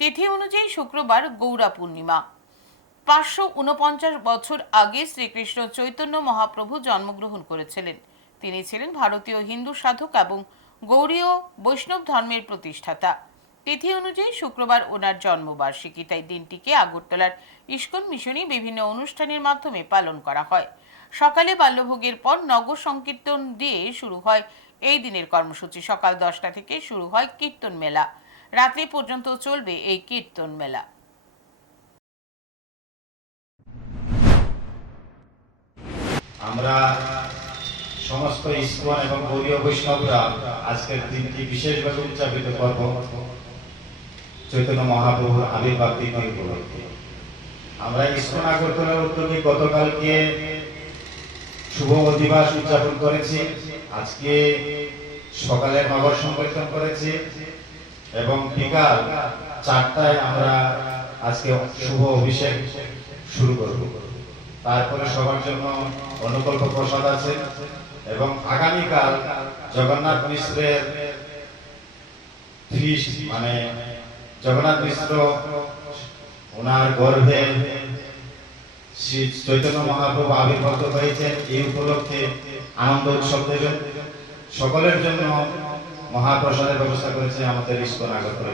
তিথি অনুযায়ী শুক্রবার গৌরা পূর্ণিমা। পাঁচশো উনপঞ্চাশ বছর আগে শ্রীকৃষ্ণ চৈতন্য মহাপ্রভু জন্মগ্রহণ করেছিলেন। তিনি ছিলেন ভারতীয় হিন্দু সাধক এবং গৌড়ীয় বৈষ্ণব ধর্মের প্রতিষ্ঠাতা। তিথি অনুযায়ী শুক্রবার ওনার জন্মবার্ষিকী, তাই দিনটিকে আগরতলার ইস্কন মিশনে বিভিন্ন অনুষ্ঠানের মাধ্যমে পালন করা হয়। সকালে বাল্যভোগের পর নগর সংকীর্তন দিয়ে শুরু হয় এই দিনের কর্মসূচি। সকাল দশটা থেকে শুরু হয় কীর্তন মেলা। রাত্রি পর্যন্ত চলবে এই কীর্তন মেলা। আমরা সমস্ত ইস্কন এবং গৌরীয় বৈষ্ণবরা আজকের দিনটি বিশেষভাবে উদযাপিত করব। চৈতন্য মহাপ্রভুর আবির্ভাব তিথি উপলক্ষে। আমরা ইস্কন আগরতলার উদ্যোগে গতকালকে শুভ অধিবাস উদযাপন করেছি। আজকে সকালে নগর সংকীর্তন করেছি। এবং বিকাল চারটায় আমরা আজকে শুভ অভিষেক শুরু করব। তারপরে সবার জন্য অনুকল্প প্রসাদ আছে এবং আগামীকাল জগন্নাথ মিশ্রের মানে জগন্নাথ মিশ্র ওনার গর্ভে শ্রী চৈতন্য মহাপ্রভু আবির্ভূত হয়েছেন। এই উপলক্ষে আনন্দ উৎসব দেবেন। সকলের জন্য মহাপ্রসাদের ব্যবস্থা করেছে আমাদের ইস্কন আগরতলা